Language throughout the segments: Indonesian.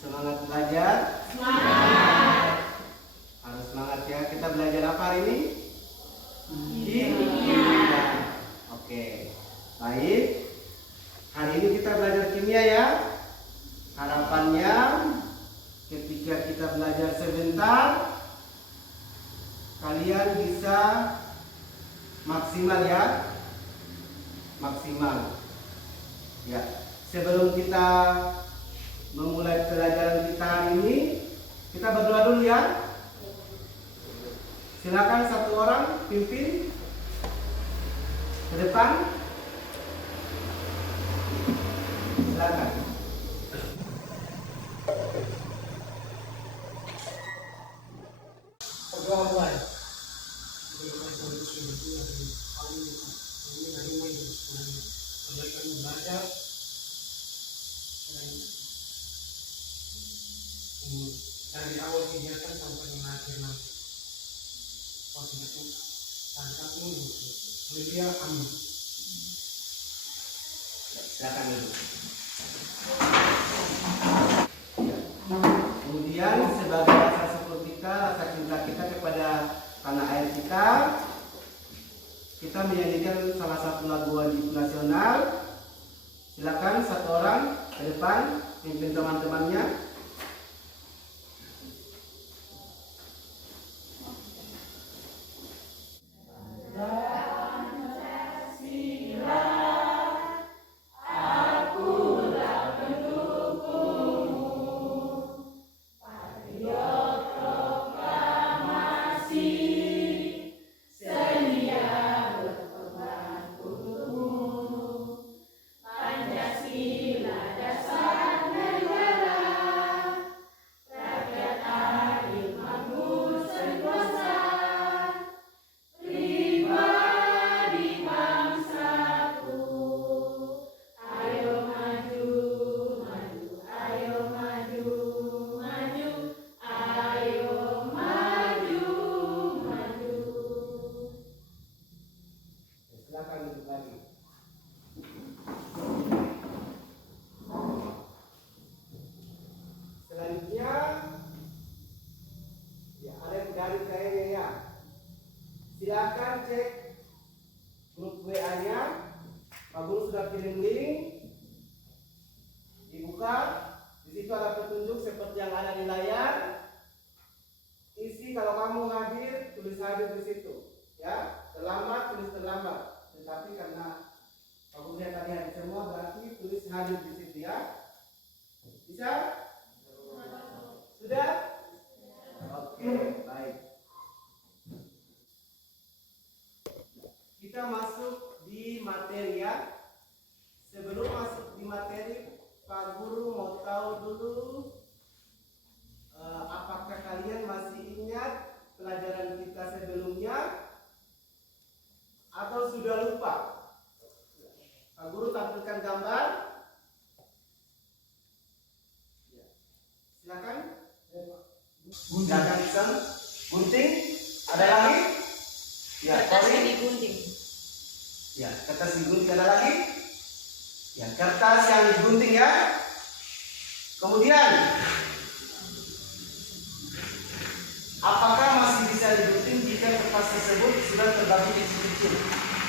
Semangat belajar. Semangat. Harus semangat ya. Kita belajar apa hari ini? Kimia. Oke. Baik. Hari ini kita belajar kimia ya. Harapannya ketika kita belajar sebentar, kalian bisa maksimal ya. Maksimal. Ya. Sebelum kita memulai pelajaran kita hari ini, kita berdoa dulu ya. Silakan satu orang pimpin ke depan. Silakan. Berdoa mulai. Belajar dari awal kegiatan sampai akhir nanti. Tangkapmu Olivia, amin. Silakan dulu. Kemudian sebagai rasa syukur kita, rasa cinta kita kepada tanah air kita menyanyikan salah satu lagu wajib nasional. Silakan satu orang ke depan, pimpin teman-temannya. Selanjutnya, ya ada dari kayaknya ya. Silakan cek grup WA-nya. Pak Guru sudah kirim link. Dibuka. Di situ ada petunjuk seperti yang ada di layar. Isi kalau kamu hadir, tulis hadir di situ. Ya, terlambat tulis terlambat. Tetapi karena Pak Guru lihat tadi hadir semua, berarti tulis hadir di situ ya. Bisa? Sudah? Oke, baik. Kita masuk di materi ya. Sebelum masuk di materi, Pak Guru mau tahu dulu apakah kalian masih ingat pelajaran kita sebelumnya atau sudah lupa? Pak Guru tampilkan gambar. Silakan. Silakan Sam. Gunting. Ada lagi? Ya, Kertas sorry. yang digunting. Ya, kertas digunting. Ada lagi? Ya, kertas yang digunting ya. Kemudian, apakah masih bisa digunting jika kertas tersebut sudah terbagi kecil-kecil?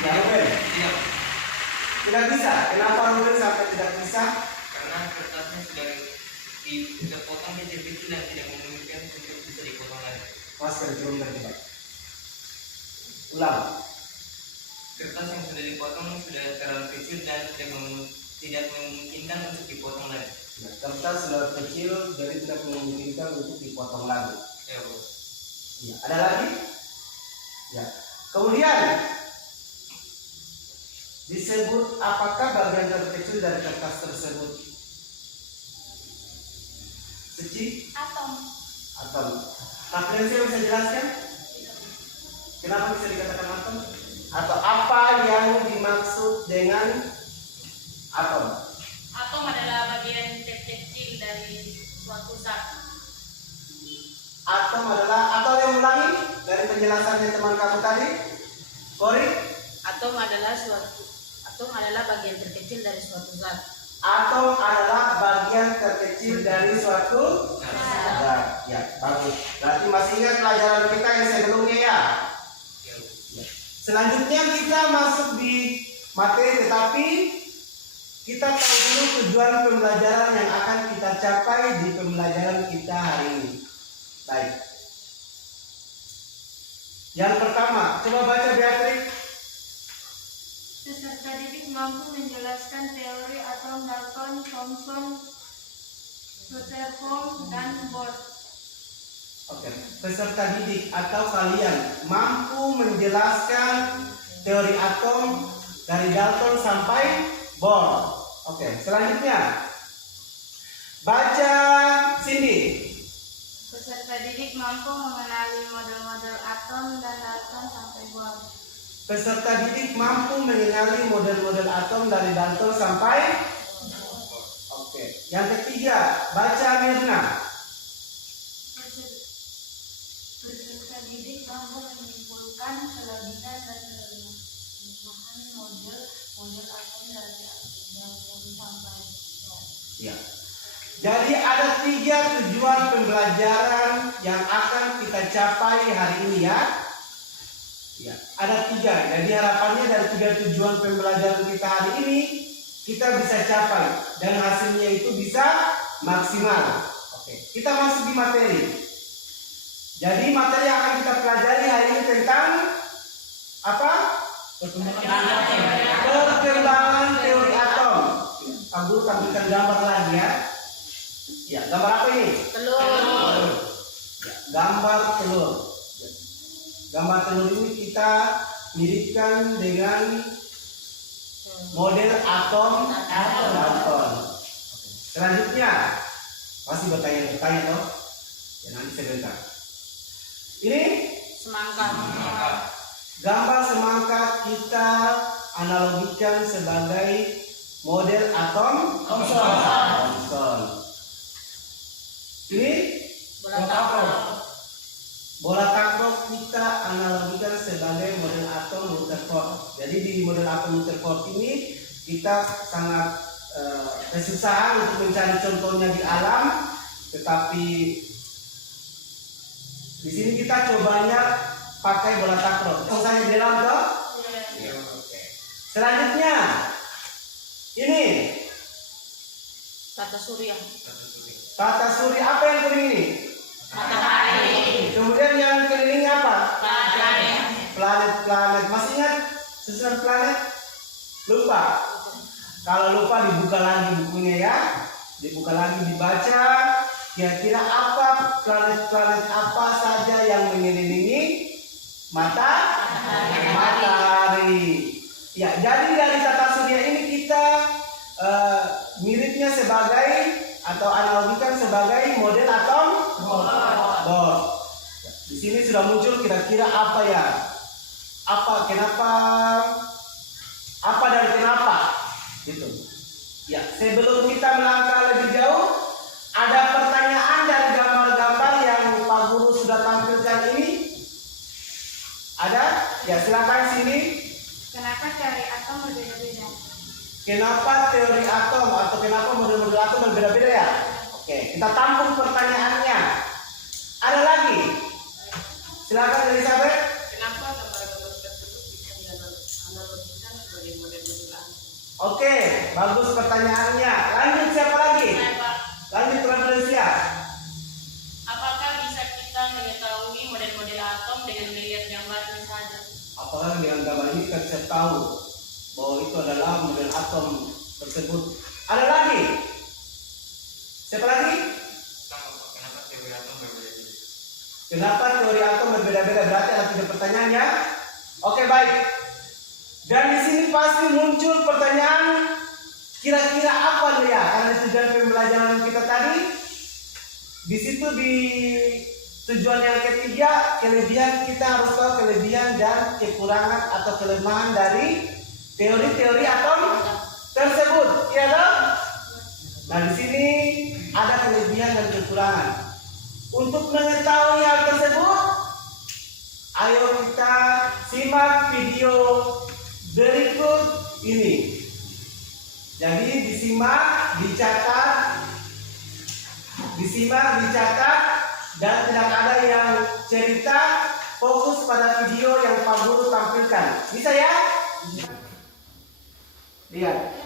Ya, Ruben. Iya, Tidak bisa. Kenapa Ruben sampai tidak bisa? karena kertasnya sudah potong kecil-kecil dan tidak memungkinkan untuk bisa dipotong lagi. Mas belum terjebak. Ulang. Kertas yang sudah dipotong sudah terlalu kecil dan tidak memungkinkan untuk dipotong lagi. Ya, kertas sudah kecil, jadi tidak memungkinkan untuk dipotong lagi. Ya, Bos. Ya, ada lagi? Ya. Kemudian disebut apakah bagian terkecil dari kertas tersebut? Seci? Atom. Atom. Referensi bisa jelaskan? Kenapa bisa dikatakan atom? Atau apa yang dimaksud dengan atom? Atom adalah bagian terkecil dari suatu zat. Atom adalah, atau yang ulangi dari penjelasannya teman kamu tadi? Kori? Atom adalah bagian terkecil dari suatu zat. Atom adalah kecil dari suatu zat. Ya, bagus. Berarti masih ingat pelajaran kita yang sebelumnya ya? Selanjutnya kita masuk di materi, tetapi kita tahu dulu tujuan pembelajaran yang akan kita capai di pembelajaran kita hari ini. Baik. Yang pertama, coba baca Beatrix. Peserta didik mampu menjelaskan teori atom Dalton, Thomson, Rutherford, dan Bohr. Oke, peserta didik atau kalian mampu menjelaskan teori atom dari Dalton sampai Bohr. Oke, selanjutnya baca Cindy. Peserta didik mampu mengenali model-model atom dan Dalton sampai Bohr. Peserta didik mampu mengenali model-model atom dari Dalton sampai. Oke, yang ketiga baca Mirna. Peserta didik mampu menyimpulkan kelebihan dan kelemahan model atom dari Dalton sampai Bohr. Ya. Jadi ada 3 tujuan pembelajaran yang akan kita capai hari ini ya. Ya, ada 3. Jadi harapannya dari 3 tujuan pembelajaran kita hari ini kita bisa capai dan hasilnya itu bisa maksimal. Oke, kita masuk di materi. Jadi materi yang akan kita pelajari hari ini tentang apa? Perkembangan teori atom. Kamu tampilkan gambar lagi ya. Ya, gambar apa ini? Telur. Ya, gambar telur. Ya. Gambar telur ini kita miripkan dengan model atom Dalton. Selanjutnya pasti bertanya toh? Ya nanti sebentar. Ini Semangka. gambar semangka kita analogikan sebagai model atom Thomson. Ini bola takrok kita analogikan sebagai model atom Rutherford. Jadi di model atom Rutherford ini kita sangat kesusahan untuk mencari contohnya di alam, tetapi di sini kita cobanya pakai bola takrok. Contohnya di dalam toh? Iya. Selanjutnya ini Tata surya. tata surya. Apa yang kuning ini? Matahari. Kemudian yang kelilingnya apa? Planet. Planet. Masih ingat susunan planet? Lupa. Kalau lupa dibuka lagi bukunya ya. Dibuka lagi dibaca. Kira-kira apa planet-planet apa saja yang mengelilingi matahari. Ya, jadi dari tata surya ini kita miripnya sebagai atau analogikan sebagai model atom Bohr. Di sini sudah muncul kira-kira apa ya? Kenapa dan kenapa? Gitu. Ya, sebelum kita melangkah lebih jauh, ada pertanyaan dari gambar-gambar yang Pak Guru sudah tampilkan ini? Ada? Ya, silakan sini. Kenapa teori atom berbeda-beda? Kenapa teori atom atau kenapa model-model atom berbeda-beda ya? Oke, kita tampung pertanyaannya. Ada lagi? Silakan Elizabeth. Kenapa gambar-gambar tersebut bisa dianalogikan sebagai model-model atom? Oke, bagus pertanyaannya. Lanjut siapa lagi? Lanjut Rafflesia. Apakah bisa kita mengetahui model-model atom dengan melihat gambarnya saja? Apakah dengan gambar ini kita bisa tahu bahwa itu adalah model atom tersebut? Ada lagi? Siapa lagi? Kenapa teori atom berbeda-beda? Kenapa teori atom berbeda-beda? Berarti ada 3 pertanyaan ya? Oke, baik. Dan di sini pasti muncul pertanyaan, kira-kira apa ya? Karena tujuan pembelajaran kita tadi, di situ di tujuan yang ketiga, kelebihan kita harus tahu kelebihan dan kekurangan atau kelemahan dari teori-teori atom tersebut, ya dong? Nah di sini ada kelebihan dan kekurangan. Untuk mengetahui hal tersebut, ayo kita simak video berikut ini. Jadi disimak, dicatat, disimak, dicatat, dan tidak ada yang cerita. Fokus pada video yang Pak Guru tampilkan. Bisa ya? Lihat.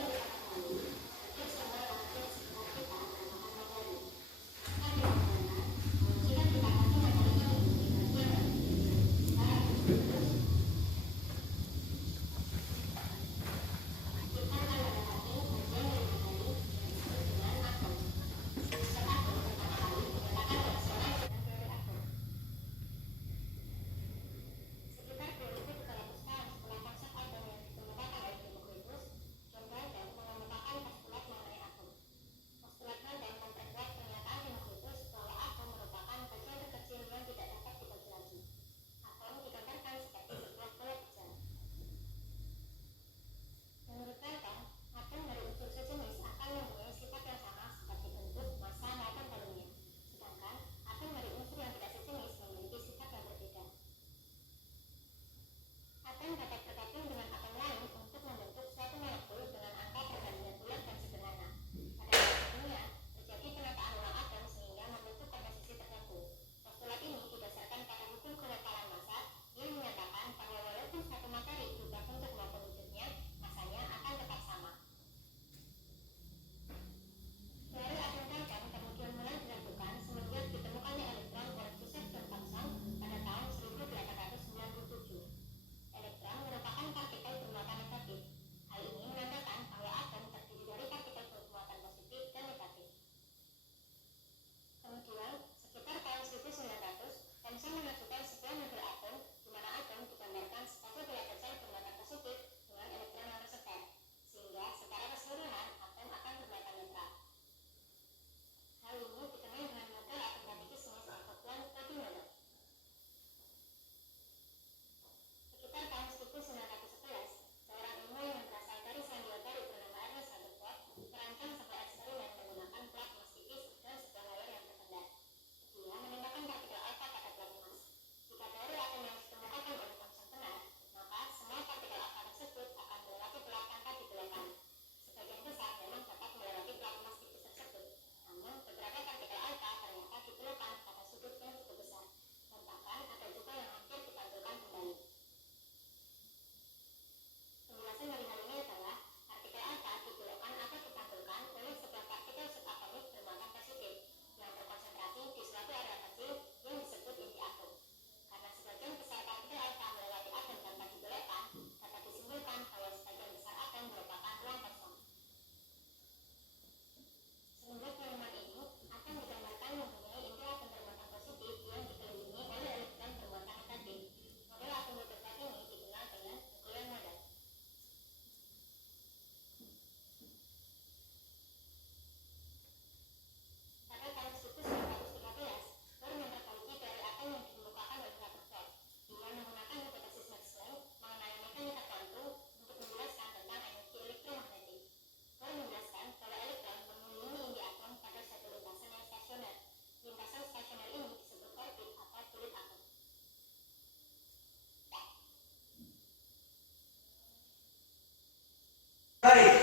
Baik,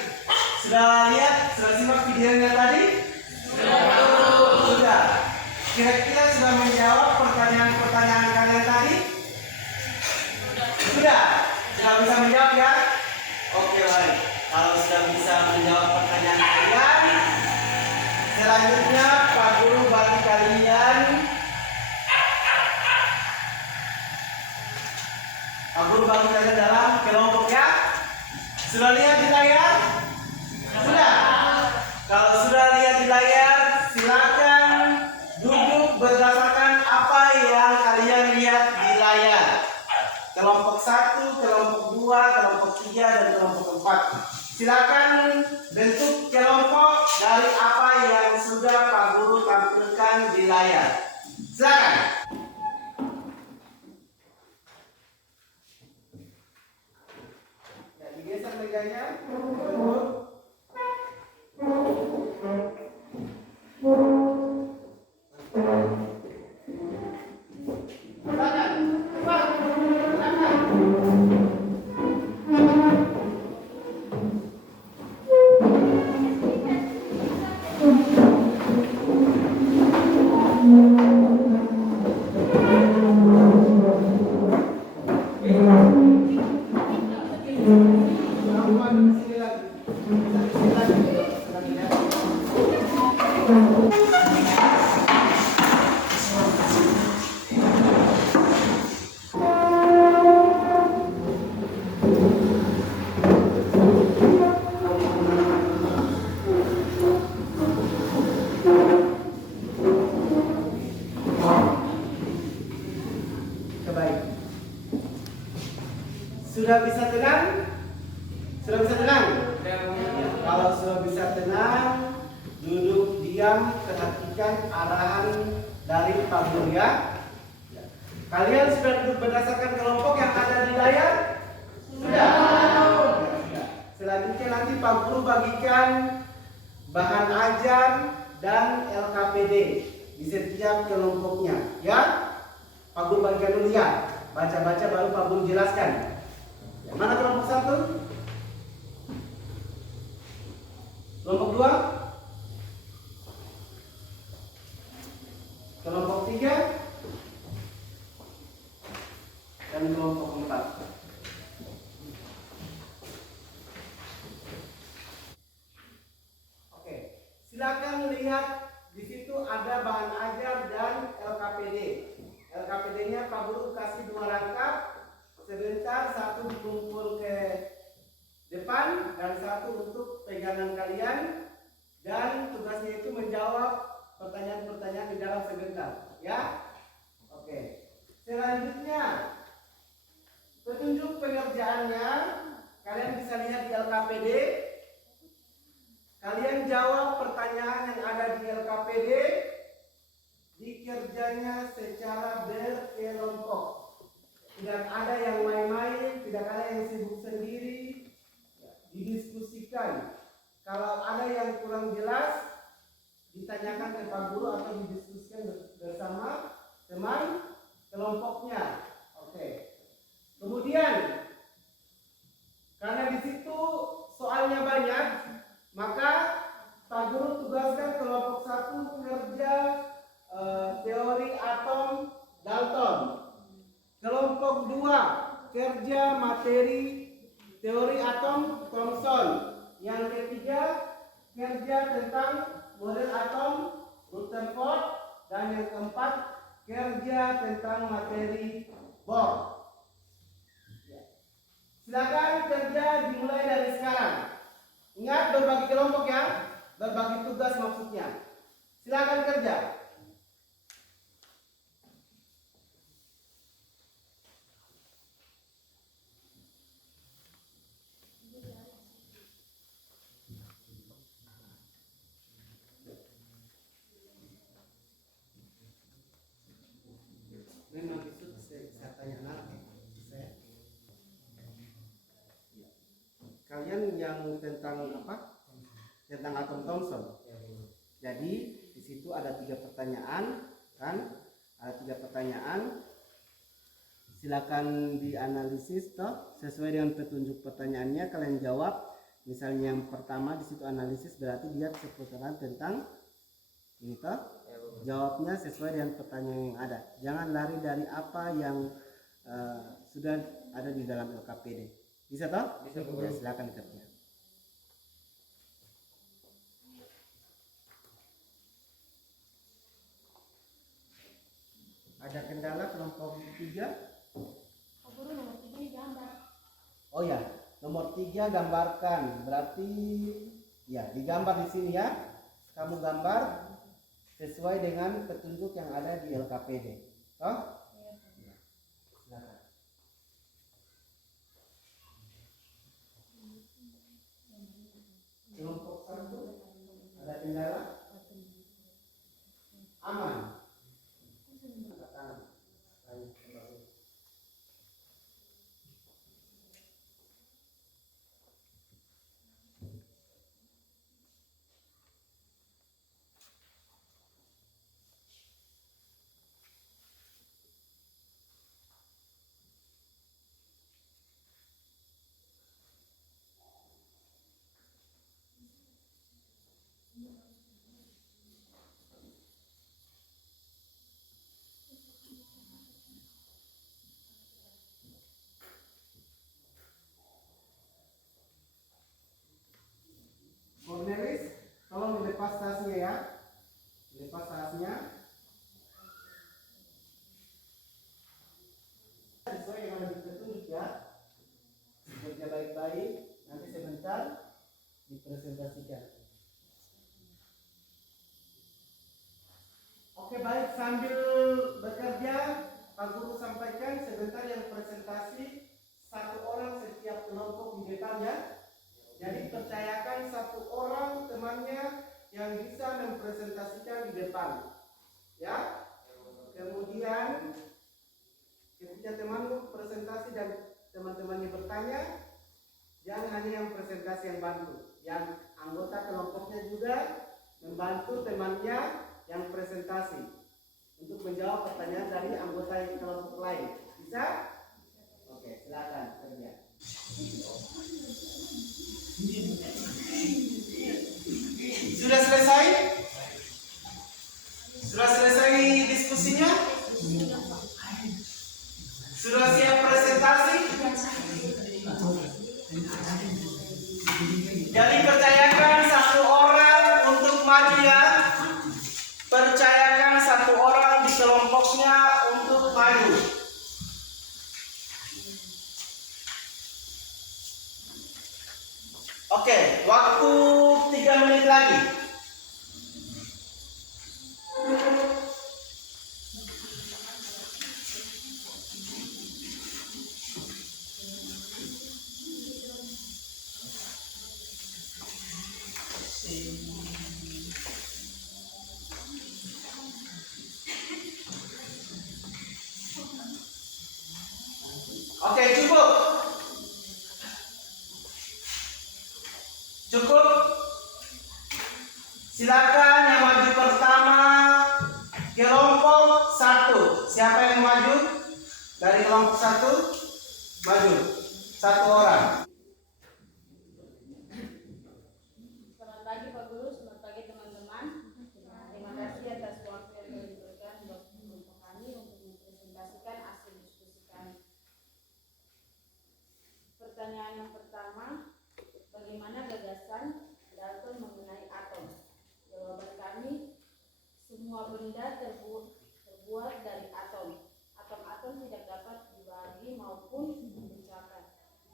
sudah lihat, sudah simak videonya tadi? Sudah. Kira-kira sudah menjawab pertanyaan-pertanyaan kalian tadi? Sudah? Sudah bisa menjawab ya? Oke, baik. Kalau sudah bisa menjawab pertanyaan kalian, selanjutnya Pak Guru bagi kalian dalam kelompok ya. Sudah lihat di layar? Sudah? Kalau sudah lihat di layar, silakan duduk berdasarkan apa yang kalian lihat di layar. Kelompok 1, kelompok 2, kelompok 3, dan kelompok 4. Silakan bentuk kelompok dari apa yang sudah Pak Guru tampilkan di layar. Silakan. Digeser mejanya. Baik. Sudah bisa tenang? Sudah bisa tenang? Kalau sudah bisa tenang, duduk diam, perhatikan arahan dari Pak Guru ya. Kalian sudah duduk berdasarkan kelompok yang ada di layar? Sudah. Selanjutnya nanti Pak Guru bagikan bahan ajar dan LKPD di setiap kelompoknya, ya. Pak Guru bagikan dulu ya. Baca-baca baru Pak Guru jelaskan. Mana kelompok 1? Kelompok 2? Kelompok 3? Dan kelompok 4. Oke, silakan lihat di situ ada bahan ajar dan LKPD. LKPD-nya Pak Guru kasih 2 rangkap. Sebentar, 1 dikumpul ke depan dan 1 untuk pegangan kalian. Dan tugasnya itu menjawab pertanyaan-pertanyaan di dalam sebentar, ya. Oke. Selanjutnya, petunjuk pengerjaannya kalian bisa lihat di LKPD. Kalian jawab pertanyaan yang ada di LKPD. Dikerjanya secara berkelompok. Tidak ada yang main-main, tidak ada yang sibuk sendiri. Didiskusikan. Kalau ada yang kurang jelas, ditanyakan ke Pak Guru atau didiskusikan bersama teman kelompoknya. Oke. Kemudian, karena di situ soalnya banyak, maka Pak Guru tugaskan kelompok 1 kerja teori atom Dalton. Kelompok 2 kerja materi teori atom Thomson. Yang ketiga kerja tentang model atom Rutherford. Dan yang keempat kerja tentang materi Bohr. Silakan kerja dimulai dari sekarang. Ingat berbagi kelompok ya, berbagi tugas maksudnya. Silakan kerja. Memang itu saya tanya nanti. Kalian yang tentang apa? Tentang atom Thomson. Jadi di situ ada 3 pertanyaan, kan? Ada 3 pertanyaan. Silakan dianalisis toh sesuai dengan petunjuk pertanyaannya kalian jawab. Misalnya yang pertama di situ analisis berarti dia seputaran tentang ini toh. Jawabnya sesuai dengan pertanyaan yang ada. Jangan lari dari apa yang sudah ada di dalam LKPD. Bisa toh? Bisa. Ya, silakan kerja. Ada kendala kelompok 3? Guru nomor 3 ini gambar. Oh ya, nomor 3 gambarkan. Berarti ya digambar di sini ya. Kamu gambar sesuai dengan petunjuk yang ada di LKPD. Toh? Ya. Silakan. Kelompok 1 ada kendala? Aman. Lepas sahasnya sesuai yang ada di petunjuk ya. Bekerja baik-baik, nanti sebentar dipresentasikan. Oke baik, sambil bekerja Pak Guru sampaikan sebentar yang presentasi satu orang setiap kelompok di depan ya. Jadi percayakan satu orang temannya yang bisa mempresentasikan di depan ya. Kemudian ketika temanmu presentasi dan teman-temannya bertanya, jangan hanya yang presentasi yang bantu, yang anggota kelompoknya juga membantu temannya yang presentasi untuk menjawab pertanyaan dari anggota yang kelompok lain. Bisa? Oke, silakan kerja. Sudah selesai? Sudah selesai diskusinya? Sudah siap presentasi? Jadi percayakan satu orang untuk maju ya. Percayakan satu orang di kelompoknya untuk maju. Oke, waktu 3 menit lagi. Oke, cukup. Cukup. Silakan yang maju pertama kelompok 1. Siapa yang maju? Dari kelompok 1 maju. 1 orang. Selamat pagi Pak Guru, selamat pagi teman-teman. Terima kasih atas waktu yang telah diberikan untuk kami untuk mempresentasikan hasil diskusi kami. Pertanyaan yang pertama, bagaimana gagasan Dalton mengenai atom? Jawaban kami, semua benda terbuat dari atom. Atom-atom tidak dapat dibagi maupun dipecahkan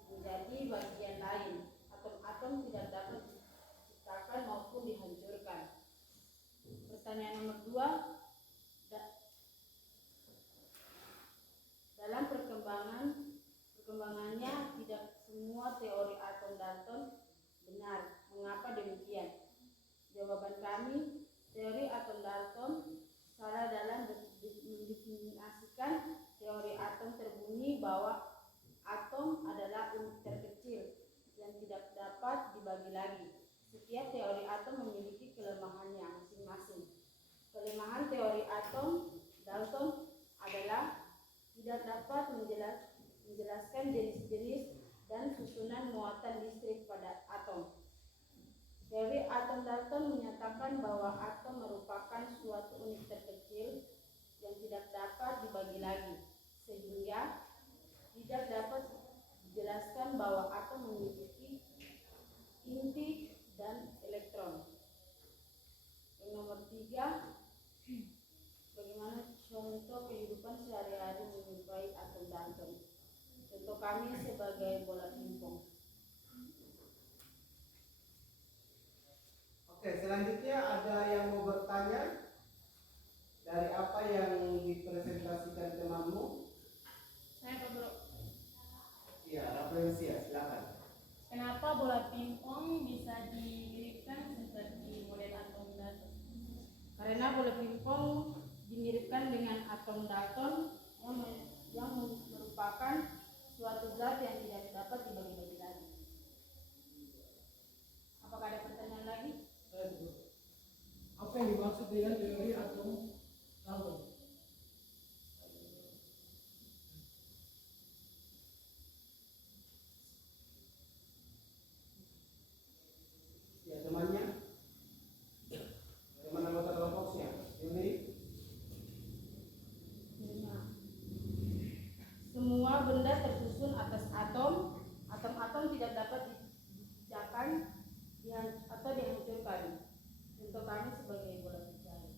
menjadi bagian lain. Atom-atom tidak dapat diciptakan maupun dihancurkan. Pertanyaan nomor 2, dalam perkembangannya tidak semua teori atom Dalton benar. Mengapa demikian? Jawaban kami, teori atom Dalton salah dalam mendefinisikan teori atom terbunyi bahwa atom adalah unit terkecil yang tidak dapat dibagi lagi. Setiap teori atom memiliki kelemahannya masing-masing. Kelemahan teori atom Dalton adalah tidak dapat menjelaskan jenis-jenis dan susunan muatan listrik pada atom. Teori atom Dalton menyatakan bahwa atom merupakan suatu unit terkecil yang tidak dapat dibagi lagi, sehingga tidak dapat dijelaskan bahwa atom memiliki inti dan elektron. Yang nomor 3, bagaimana contoh kehidupan sehari-hari menyerupai atom Dalton? Contoh kami sebagai bola pingpong. Oke, selanjutnya ada yang mau bertanya dari apa yang dipresentasikan temanmu? Saya Pak Guru. Iya, referensi ya, silakan. Kenapa bola pingpong bisa dimiripkan seperti model atom Dalton? Karena bola pingpong dimiripkan dengan atom Dalton yang merupakan suatu zat yang tidak dapat dibagi-bagi lagi. Apakah ada pertanyaan lagi? Apa yang dimaksud dengan teori atom Dalton? Ya, temannya? Teman anggota kelompoknya? Yuli? Semua benda tersusun atas atom. Atom-atom tidak dapat dipecahkan atau dihancurkan. Contoh kami sebagai bola pingpong.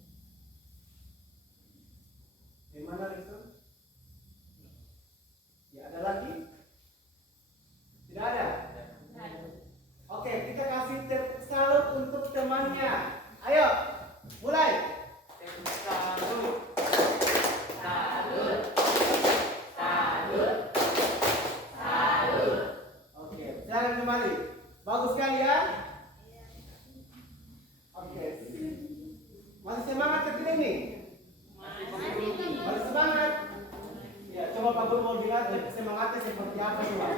Masih semangat terpilih nih? Masih semangat? Ya, coba Pak Guru mau dilihat semangatnya seperti apa coba.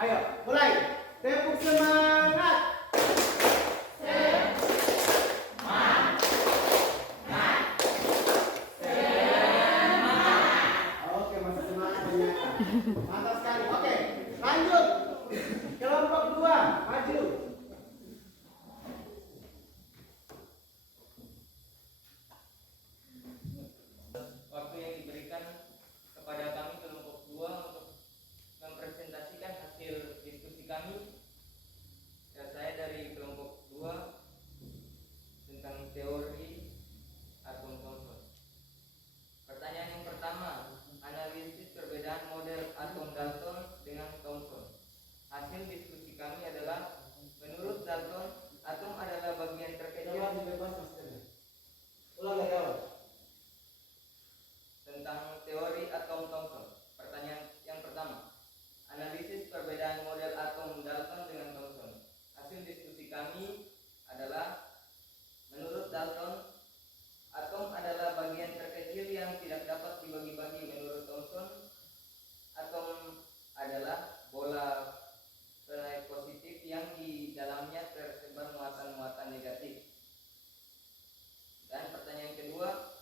Ayo, mulai. Tepuk semangat. Oke, masih semangat ternyata. Mantap sekali. Oke, lanjut. Kelompok 2, maju. Waktu yang diberikan kepada kami kelompok 2 untuk mempresentasikan hasil diskusi kami. Ya, saya dari kelompok 2 tentang teori atom Thomson. Pertanyaan yang pertama, analisis perbedaan model atom Dalton dengan Thomson. Hasil diskusi kami adalah menurut Dalton, atom adalah bagian terkecil Jawab bebas maksudnya. Ulang dari awal. tentang teori atom Thomson. Pertanyaan yang pertama, analisis perbedaan model atom Dalton dengan Thomson. Hasil diskusi kami adalah menurut Dalton, atom adalah bagian terkecil yang tidak dapat dibagi-bagi. Menurut Thomson, atom adalah bola selai positif yang di dalamnya tersebar muatan-muatan negatif. Dan pertanyaan kedua,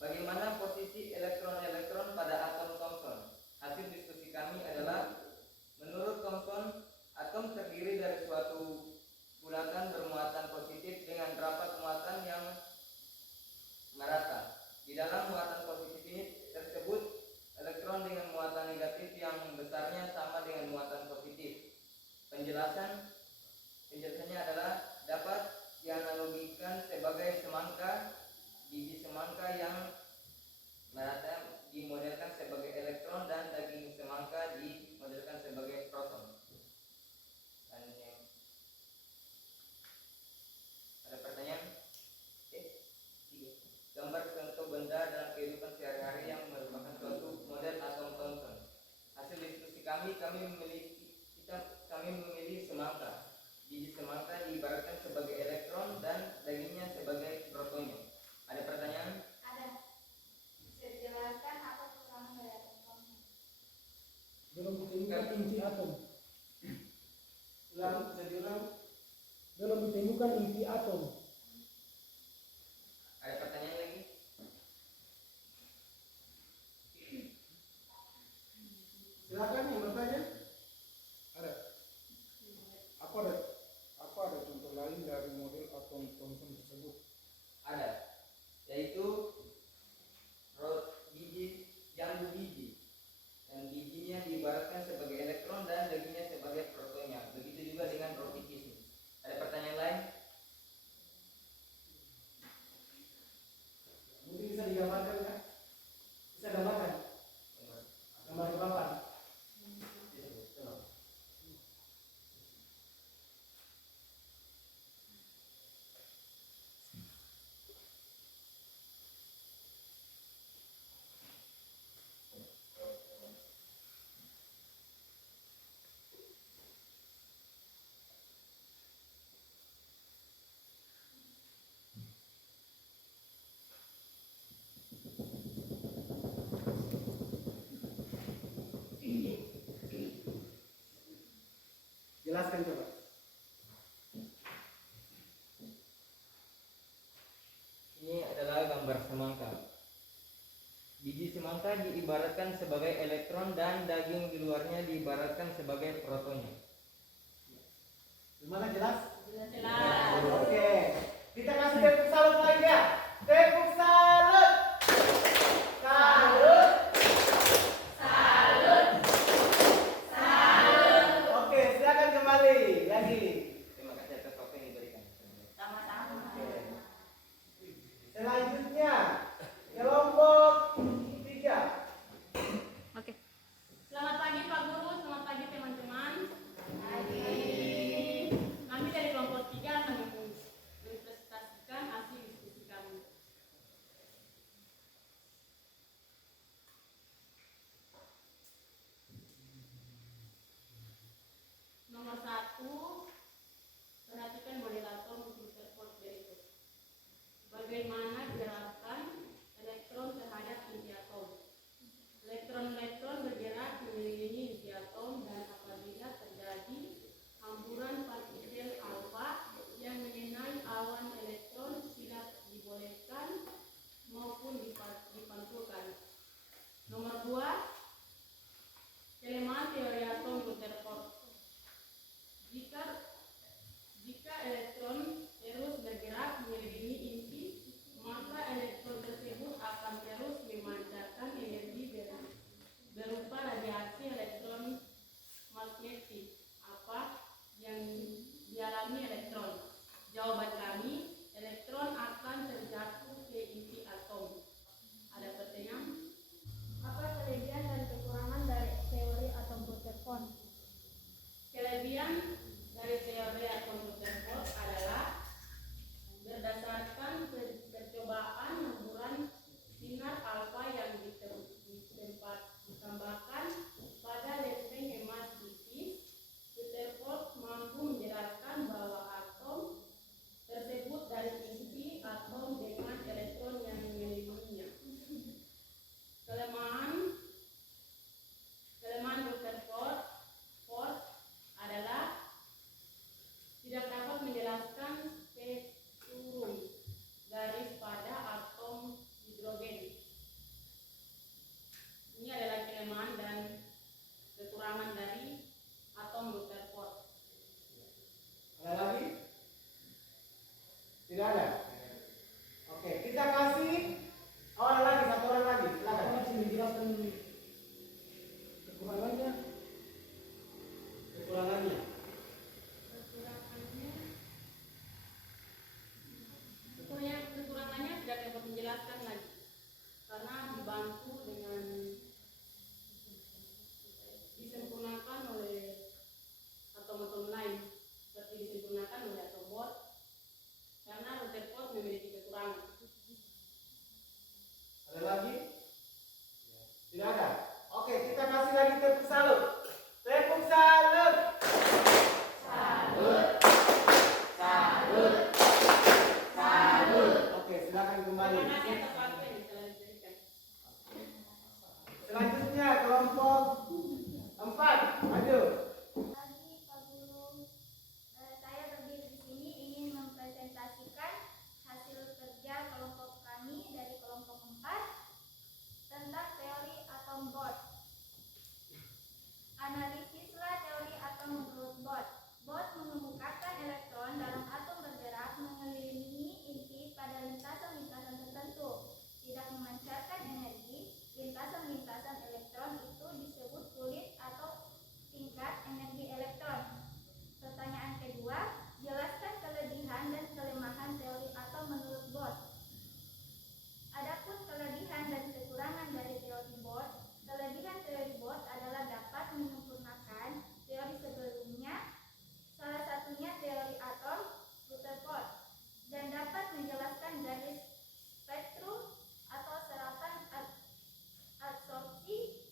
bagaimana posisi elektron-elektron pada atom Thomson? Hasil diskusi kami adalah menurut Thomson, atom terdiri dari suatu bulatan bermuatan positif dengan rapat muatan yang merata. Di dalam muatan positif ini tersebut elektron dengan muatan negatif yang besarnya sama dengan muatan positif. Penjelasannya adalah dapat dianalogikan sebagai semangka. Biji semangka yang merata dimodelkan sebagai elektron dan daging semangka dimodelkan sebagai proton. Dan ada pertanyaan? Gambar contoh benda dalam kehidupan sehari-hari yang merupakan suatu model atom Thomson. Hasil diskusi kami memilih semangka. Biji semangka diibaratkan sebagai elektron dan dagingnya sebagai protonnya. Ada pertanyaan? Ada. Bisa dijelaskan apa kekurangan dari atom Thomson? Belum ditemukan inti atom. Ulang, bisa diulang. Belum ditemukan inti atom. Ada pertanyaan lagi? Silakan yang bertanya. Ada. Apa ada contoh lain dari model atom Thomson tersebut? Ada, yaitu jambu biji, dan bijinya diibaratkan sebagai elektron dan dagingnya sebagai protonnya. Begitu juga dengan roti kismis. Ada pertanyaan lain? Mungkin bisa digambarkan kan? Bisa gambarkan? Gambar ke papan. Coba. Jelaskan coba. Ini adalah gambar semangka. Biji semangka diibaratkan sebagai elektron dan daging di luarnya diibaratkan sebagai protonnya. Gimana, jelas? Jelas. Oke. Kita kasih tepuk salut lagi ya. Tepuk salut. Salut. Oke, silakan kembali lagi. Terima kasih atas waktu yang diberikan. Sama-sama. Selanjutnya kelompok 3. Oke. Selamat pagi Pak Guru, selamat pagi teman-teman. Pagi. Kami dari kelompok 3 akan mempresentasikan hasil kembali. Nasi atau paku yang telah diberikan. Selanjutnya kelompok 4, maju. Pagi Pak Guru, saya berdiri di sini ingin mempresentasikan hasil kerja kelompok kami dari kelompok 4 tentang teori atom Bohr. Analisislah teori atom menurut Bohr. Bohr mengemukakan elektron dalam atom bergerak mengelilingi inti pada lintasan-lintasan tertentu, tidak memancarkan energi. Lintasan-lintasan elektron itu disebut kulit atau tingkat energi elektron. Pertanyaan kedua, jelaskan kelebihan dan kelemahan teori atom menurut Bohr. Adapun kelebihan dan kekurangan dari teori Bohr, kelebihan teori Bohr adalah dapat menyempurnakan teori sebelumnya, salah satunya teori atom Rutherford, dan dapat menjelaskan garis spektrum atau serapan absorpsi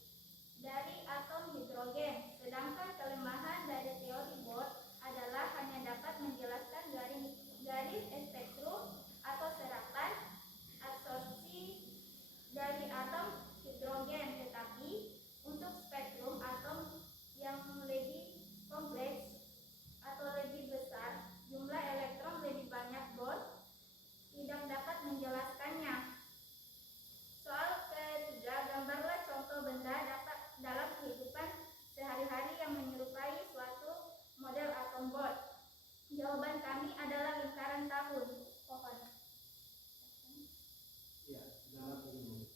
dari atom hidrogen. Sedangkan kelemahan dari teori Bohr adalah hanya dapat menjelaskan garis spektrum atau serapan absorpsi dari atom hidrogen, tetapi untuk spektrum atom yang lebih kompleks atau lebih besar, jumlah elektron lebih banyak, Bohr tidak dapat menjelaskannya. Soal ketiga, gambarlah contoh benda dalam kehidupan sehari-hari yang menyerupai suatu model atom Bohr. Jawaban kami adalah lingkaran tahun, pohon. Ya, dalam ini.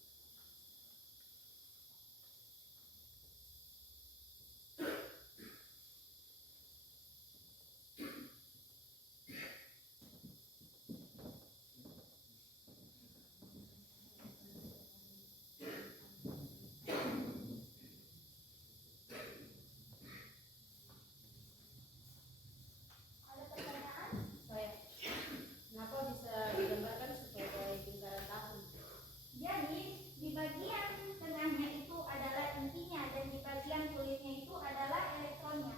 Ada pertanyaan? Saya, kenapa bisa digambarkan sebagai lingkaran tahun? Jadi di bagian tengahnya itu adalah intinya dan di bagian kulitnya itu adalah elektronnya.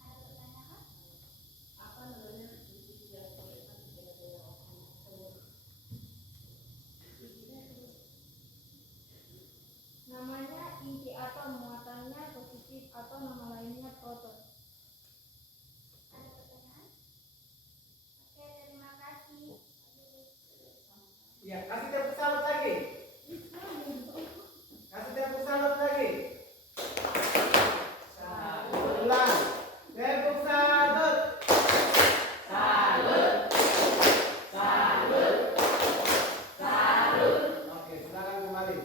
Ada pertanyaan? Apa namanya inti yang terlihat sebagai atom? Namanya inti atom, muatannya positif atau nama lainnya proton. Ada pertanyaan? Oke, terima kasih. Ya, kasih tepuk salut lagi. Kasih tepuk salut lagi. Ulang. Tepuk salut. Oke, silakan kembali.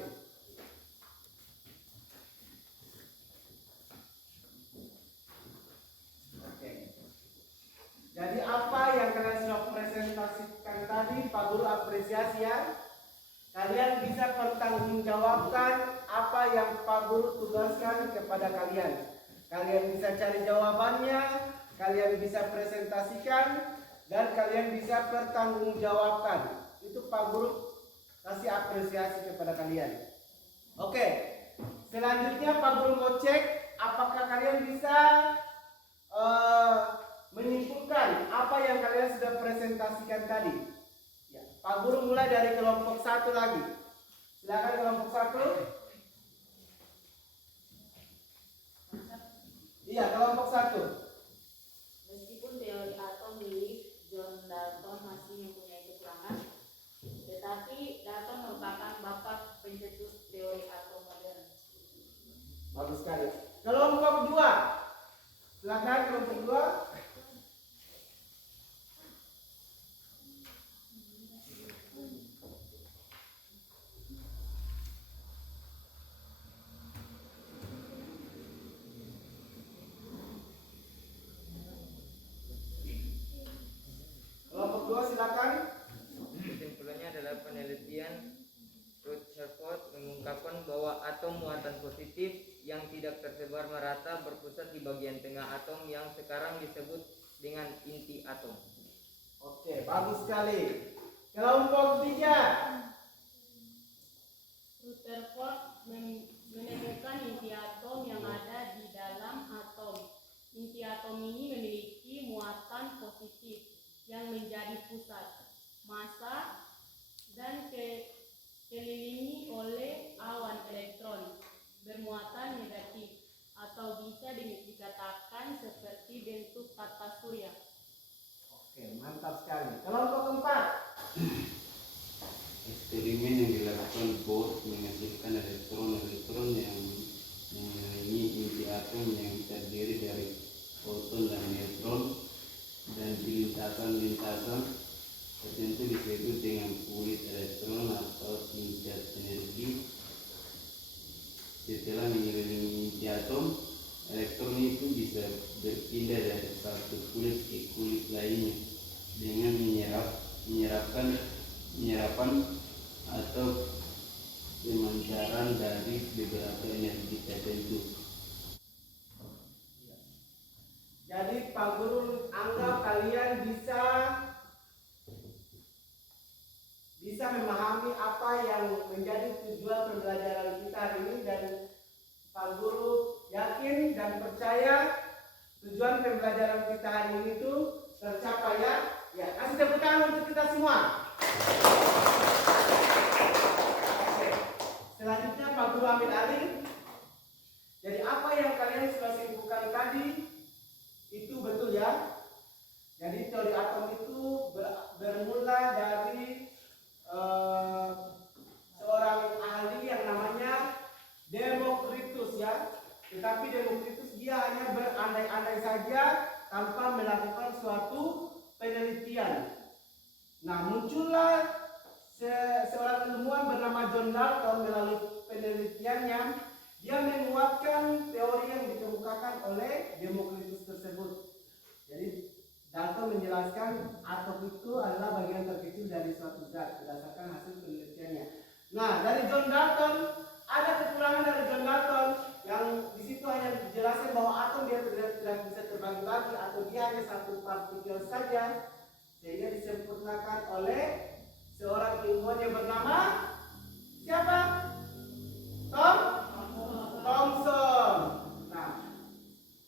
Oke. Jadi apa yang kalian sudah presentasikan tadi, Pak Guru apresiasi ya. Kalian bisa pertanggungjawabkan apa yang Pak Guru tugaskan kepada kalian. Kalian bisa cari jawabannya, kalian bisa presentasikan, dan kalian bisa pertanggungjawabkan. Itu Pak Guru kasih apresiasi kepada kalian. Oke, selanjutnya Pak Guru mau cek apakah kalian bisa menyimpulkan apa yang kalian sudah presentasikan tadi. Ya, Pak Guru mulai dari kelompok 1 lagi. Silakan kelompok 1. Iya, kelompok 1. Meskipun teori atom milik John Dalton masih mempunyai kekurangan, tetapi Dalton merupakan bapak pencetus teori atom modern. Bagus sekali. Kelompok 2. Silakan kelompok 2. Kelompok 2 silakan. Kesimpulannya adalah penelitian Rutherford mengungkapkan bahwa atom muatan positif yang tidak tersebar merata berpusat di bagian tengah atom yang sekarang disebut dengan inti atom. Oke, bagus sekali. Kelompok 3. Rutherford menemukan inti atom yang ada di dalam atom. Inti atom ini memiliki muatan positif yang menjadi pusat, massa eksperimen yang dilakukan Bohr menghasilkan elektron-elektron yang mengelilingi inti atom yang terdiri dari proton dan neutron, dan di lintasan-lintasan tertentu disebut dengan kulit elektron atau tingkat energi. Setelah mengelilingi inti atom, elektron itu bisa berpindah dari satu kulit ke kulit lainnya dengan menyerapan atau pemancaran dari beberapa energi tertentu. Jadi Pak Guru anggap kalian bisa memahami apa yang menjadi tujuan pembelajaran kita hari ini, dan Pak Guru yakin dan percaya tujuan pembelajaran kita hari ini itu tercapai ya. Ya, kasih tepuk tangan untuk kita semua. Oke. Selanjutnya Pak Guru ambil alih. Jadi apa yang kalian sudah simpulkan tadi itu betul ya. Jadi teori atom itu bermula dari seorang ahli yang namanya Demokritus ya. Tetapi Demokritus dia hanya berandai-andai saja tanpa melakukan suatu penelitian. Nah, muncullah seorang ilmuwan bernama John Dalton. Melalui penelitiannya, dia menguatkan teori yang dikemukakan oleh Demokritus tersebut. Jadi Dalton menjelaskan atom itu adalah bagian terkecil dari suatu zat berdasarkan hasil penelitiannya. Nah, dari John Dalton ada kekurangan dari John Dalton yang di situ hanya dijelaskan bahwa atom dia tidak bisa terbagi-bagi atau dia hanya satu partikel saja, sehingga disempurnakan oleh seorang ilmuwan yang bernama siapa? Thomson. Nah,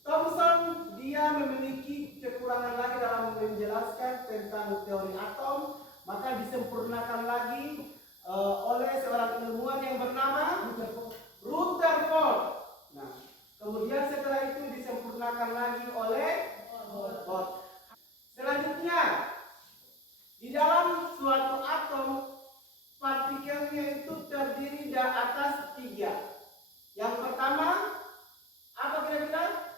Thomson dia memiliki kekurangan lagi dalam menjelaskan tentang teori atom, maka disempurnakan lagi oleh seorang ilmuwan yang bernama Rutherford. Nah, kemudian setelah itu disempurnakan lagi oleh Bohr. Selanjutnya, di dalam suatu atom, partikelnya itu terdiri dari atas 3. Yang pertama, apa kira-kira?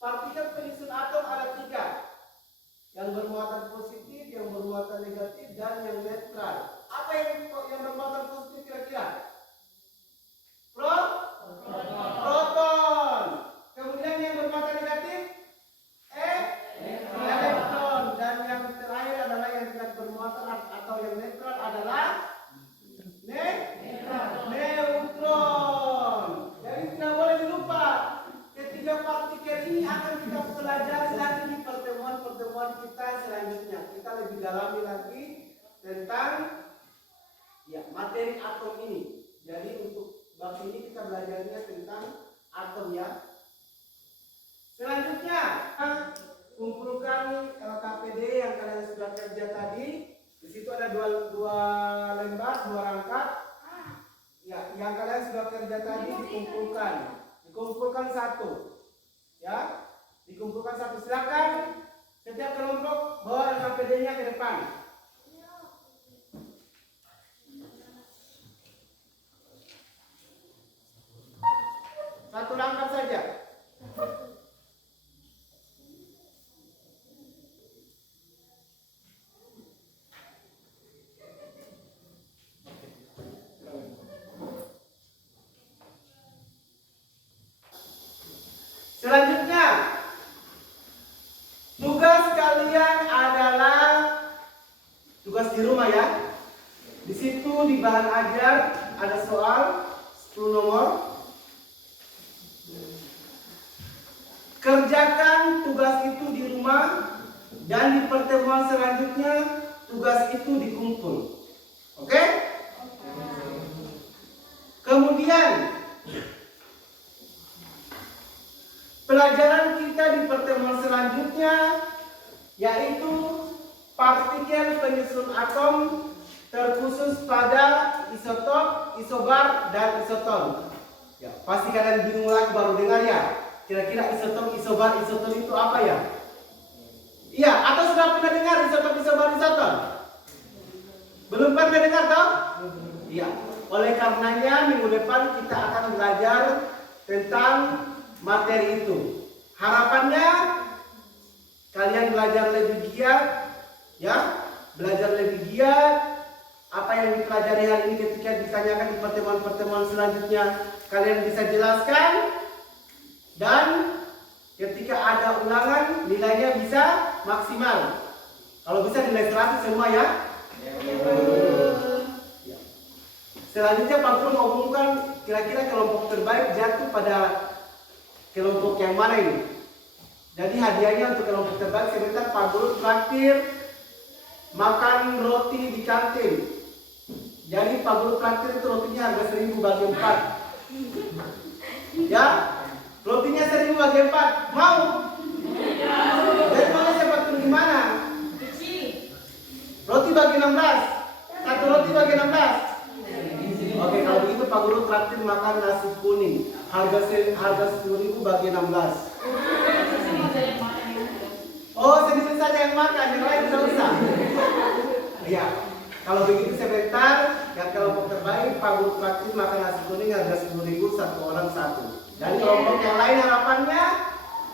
Partikel penyusun atom ada 3. Yang bermuatan positif, yang bermuatan negatif, dan yang netral. Apa yang bermuatan positif kira-kira? Proton. Kemudian yang bermuatan negatif? Elektron. Dan yang terakhir adalah yang tidak bermuatan atau yang netral adalah neutron. Jadi tidak boleh dilupa. Ketiga partikel ini akan kita pelajari lagi di pertemuan-pertemuan kita selanjutnya. Kita lebih dalami lagi tentang materi atom ini. Jadi untuk bab ini kita belajarnya tentang atom ya. Selanjutnya, kumpulkan KPD yang kalian sudah kerja tadi. Di situ ada dua lembar, 2 rangkap. Ya, yang kalian sudah kerja tadi dikumpulkan satu. Ya, dikumpulkan satu. Silakan setiap kelompok bawa KPD-nya ke depan. Satu rangkap saja. Selanjutnya, tugas kalian adalah tugas di rumah ya. Di situ di bahan ajar ada soal 10 nomor. Kerjakan tugas itu di rumah, dan di pertemuan selanjutnya tugas itu dikumpul. Oke? Kemudian pelajaran kita di pertemuan selanjutnya yaitu partikel penyusun atom, terkhusus pada isotop, isobar, dan isoton. Ya, pasti kalian bingung lagi baru dengar ya. Kira-kira isotop, isobar, isoton itu apa ya? Iya, atau sudah pernah dengar isotop, isobar, isoton? Belum pernah dengar toh? Iya. Oleh karenanya minggu depan kita akan belajar tentang materi itu. Harapannya kalian belajar lebih giat, ya, belajar lebih giat. Apa yang dipelajari hari ini ketika ditanyakan di pertemuan-pertemuan selanjutnya kalian bisa jelaskan, dan ketika ada ulangan nilainya bisa maksimal. Kalau bisa nilai 100 semua ya. Selanjutnya Pak Guru mengumumkan kira-kira kelompok terbaik jatuh pada kelompok yang mana ini. Jadi hadiahnya untuk kelompok terbaik sebentar Pak Guru traktir makan roti di kantin. Jadi Pak Guru traktir itu rotinya harga 1.000 bagi 4. Ya, rotinya 1.000 bagi 4. Mau? Dari mana siapa turun di mana? Roti bagi 16. Satu roti bagi 16. Oke, kalau begitu Pak Guru traktir makan nasi kuning. Harga 10.000 bagi 16. Oh, sedikit saja yang makan, yang lain tidak usah. Iya. Kalau begitu sebentar, yang kelompok terbaik Pak Guru traktir makan nasi kuning harga 10.000 satu orang satu. Dan kelompok yang lain harapannya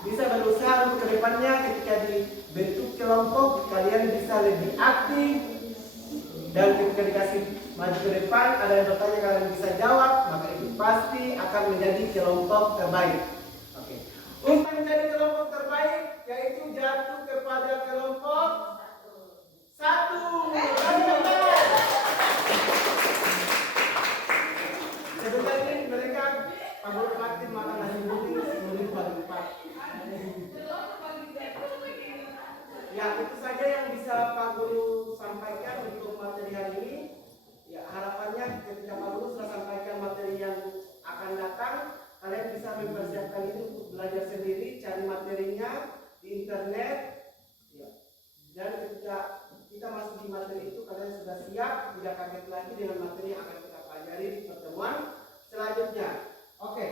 bisa berusaha untuk kedepannya ketika dibentuk kelompok kalian bisa lebih aktif, dan ketika dikasih maju ke depan ada yang bertanya kalian bisa jawab, maka itu pasti akan menjadi kelompok terbaik. Oke. Untuk menjadi kelompok terbaik yaitu jatuh kepada kelompok 1. Sebentar ini mereka Pak Guru traktir makan nasi kuning 10.000 bagi 4. Ya, itu saja yang bisa Pak Guru sampaikan untuk materi hari ini. Ya, harapannya ketika Pak Guru sudah sampaikan materi yang akan datang, kalian bisa mempersiapkan itu untuk belajar sendiri, cari materinya di internet. Ya. Dan ketika kita masuk di materi itu, kalian sudah siap, tidak kaget lagi dengan materi yang akan kita pelajari di pertemuan selanjutnya. Oke.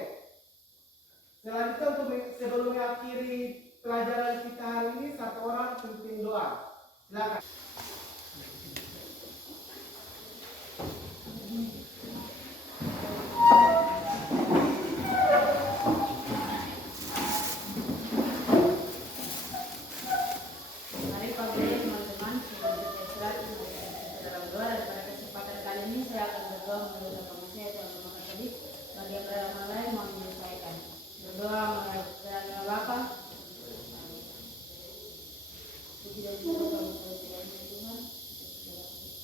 Selanjutnya untuk sebelum mengakhiri pelajaran kita hari ini, satu orang pimpin doa. Silakan. Mari pagi teman-teman, sebelum kita istirahat dalam doa, dan pada kesempatan kali ini saya akan berdoa menurut agama saya dan agama Katolik. Bagi yang beragama lain mau menyelesaikan berdoa mengenai Bapa. Puji dan syukur kami kepada Tuhan,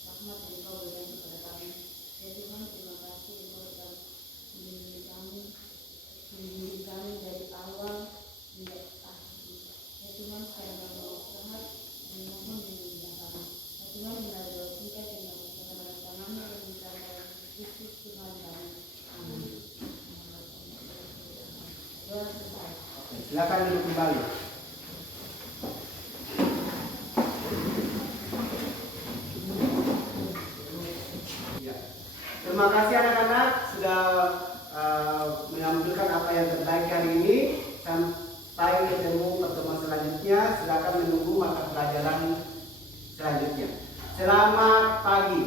rahmat yang Kau berikan kepada kami. Ya Tuhan, terima kasih Engkau telah melindungi kami dari awal hingga akhir. Ya Tuhan, sekarang kami mau istirahat dan mohon lindungilah kami. Ya Tuhan, melalui doa singkat yang kami serahkan dalam tangan-Mu dan minta dalam Kristus Tuhan kami. Amin. Doa selesai. Silakan duduk kembali. Terima kasih anak-anak sudah mengambilkan apa yang terbaik hari ini. Sampai ketemu pertemuan selanjutnya. Silakan menunggu mata pelajaran selanjutnya. Selamat pagi.